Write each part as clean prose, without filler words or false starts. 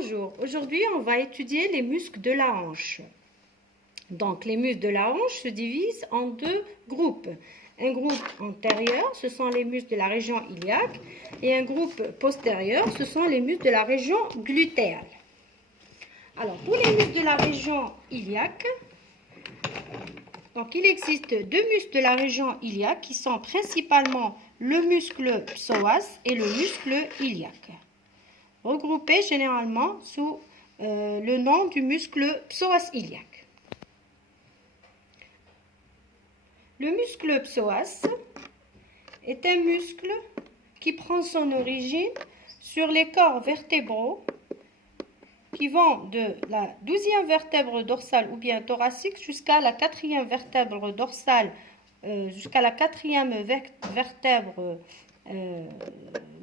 Bonjour, aujourd'hui on va étudier les muscles de la hanche. Donc les muscles de la hanche se divisent en deux groupes. Un groupe antérieur, ce sont les muscles de la région iliaque, et un groupe postérieur, ce sont les muscles de la région glutéale. Alors pour les muscles de la région iliaque, donc il existe deux muscles de la région iliaque qui sont principalement le muscle psoas et le muscle iliaque, regroupés généralement sous le nom du muscle psoas iliaque. Le muscle psoas est un muscle qui prend son origine sur les corps vertébraux qui vont de la 12e vertèbre dorsale ou bien thoracique jusqu'à la 4e vertèbre dorsale, jusqu'à la 4e vertèbre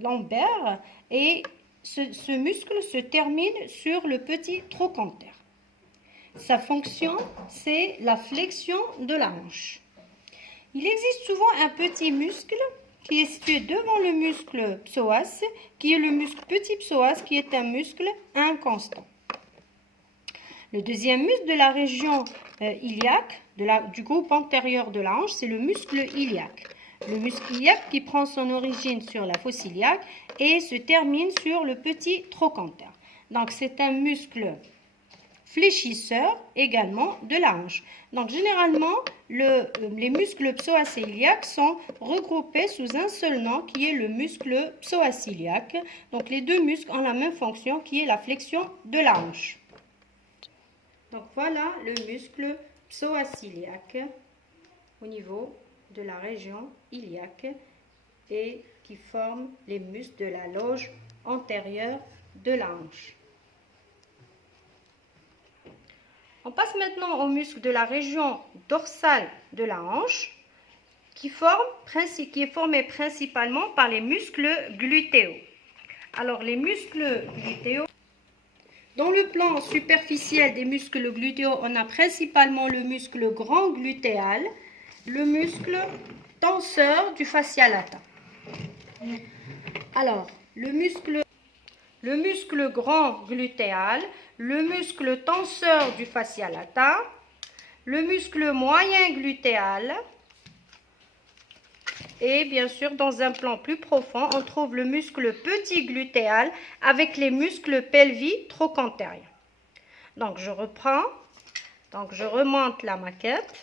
lombaire, et ce muscle se termine sur le petit trochanter. Sa fonction, c'est la flexion de la hanche. Il existe souvent un petit muscle qui est situé devant le muscle psoas, qui est le muscle petit psoas, qui est un muscle inconstant. Le deuxième muscle de la région iliaque, du groupe antérieur de la hanche, c'est le muscle iliaque. Le muscle iliaque qui prend son origine sur la fosse iliaque et se termine sur le petit trochanter. Donc c'est un muscle fléchisseur également de la hanche. Donc généralement, les muscles psoas et iliaques sont regroupés sous un seul nom qui est le muscle psoas iliaque. Donc les deux muscles ont la même fonction qui est la flexion de la hanche. Donc voilà le muscle psoas iliaque au niveau de la région iliaque et qui forme les muscles de la loge antérieure de la hanche. On passe maintenant aux muscles de la région dorsale de la hanche qui est formé principalement par les muscles glutéaux. Alors les muscles glutéaux, dans le plan superficiel des muscles glutéaux, on a principalement le muscle grand glutéal, le muscle tenseur du fascia latin. Alors le muscle grand glutéal, le muscle tenseur du fascia latin, le muscle moyen glutéal, et bien sûr dans un plan plus profond on trouve le muscle petit glutéal avec les muscles pelvis trochantériens. Donc je reprends, donc je remonte la maquette.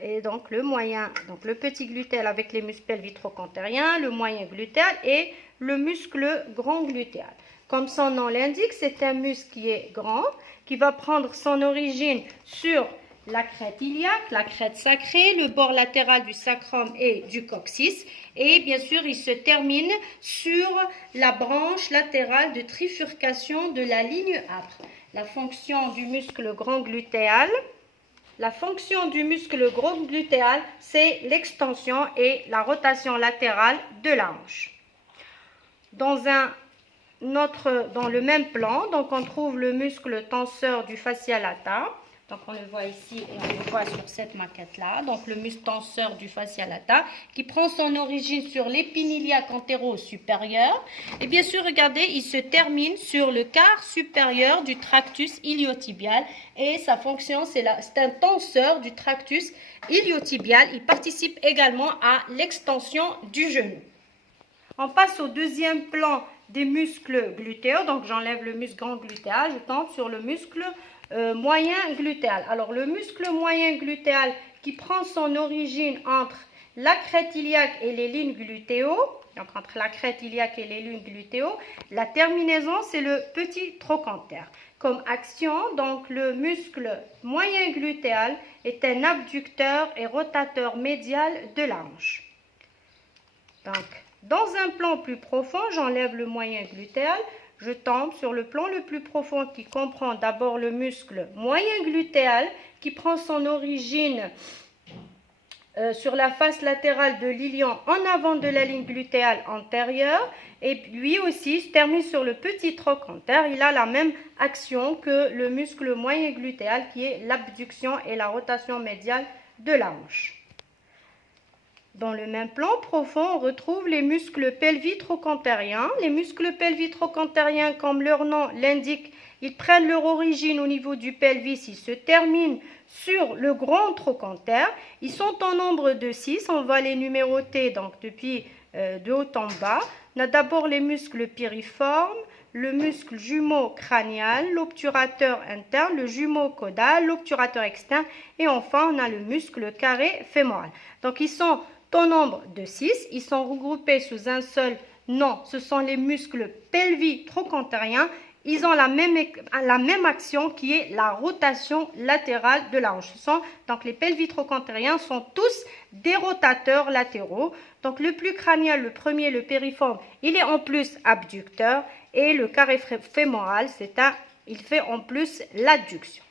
Et donc le petit glutéal avec les muscles pelvis trochantériens, le moyen glutéal et le muscle grand glutéal. Comme son nom l'indique, c'est un muscle qui est grand, qui va prendre son origine sur la crête iliaque, la crête sacrée, le bord latéral du sacrum et du coccyx. Et bien sûr, il se termine sur la branche latérale de trifurcation de la ligne âpre. La fonction du muscle grand glutéal, c'est l'extension et la rotation latérale de la hanche. Dans le même plan, donc on trouve le muscle tenseur du fascia latin. Donc on le voit ici et on le voit sur cette maquette-là. Donc le muscle tenseur du fascia latin qui prend son origine sur l'épine iliaque antéro-supérieur. Et bien sûr, regardez, il se termine sur le quart supérieur du tractus iliotibial. Et sa fonction, c'est un tenseur du tractus iliotibial. Il participe également à l'extension du genou. On passe au deuxième plan des muscles glutéaux. Donc j'enlève le muscle grand glutéal, je tombe sur le muscle moyen glutéal. Alors le muscle moyen glutéal qui prend son origine entre la crête iliaque et les lignes glutéaux, donc entre la crête iliaque et les lignes glutéaux, la terminaison c'est le petit trochanter. Comme action, donc le muscle moyen glutéal est un abducteur et rotateur médial de la hanche. Donc dans un plan plus profond, j'enlève le moyen glutéal, je tombe sur le plan le plus profond qui comprend d'abord le muscle moyen glutéal qui prend son origine sur la face latérale de l'ilion en avant de la ligne glutéale antérieure et lui aussi se termine sur le petit trochanter. Il a la même action que le muscle moyen glutéal qui est l'abduction et la rotation médiale de la hanche. Dans le même plan profond, on retrouve les muscles pelvis-trochantériens. Les muscles pelvis-trochantériens, comme leur nom l'indique, ils prennent leur origine au niveau du pelvis. Ils se terminent sur le grand trochanter. Ils sont en nombre de 6. On va les numéroter donc depuis de haut en bas. On a d'abord les muscles piriformes, le muscle jumeau crânial, l'obturateur interne, le jumeau caudal, l'obturateur externe et enfin on a le muscle carré fémoral. Donc ils sont au nombre de 6, ils sont regroupés sous un seul nom, ce sont les muscles pelvis-trochantériens. Ils ont la même action qui est la rotation latérale de la hanche. Donc les pelvis-trochantériens sont tous des rotateurs latéraux. Donc le plus crânien, le premier, le piriforme, il est en plus abducteur et le carré fémoral, il fait en plus l'adduction.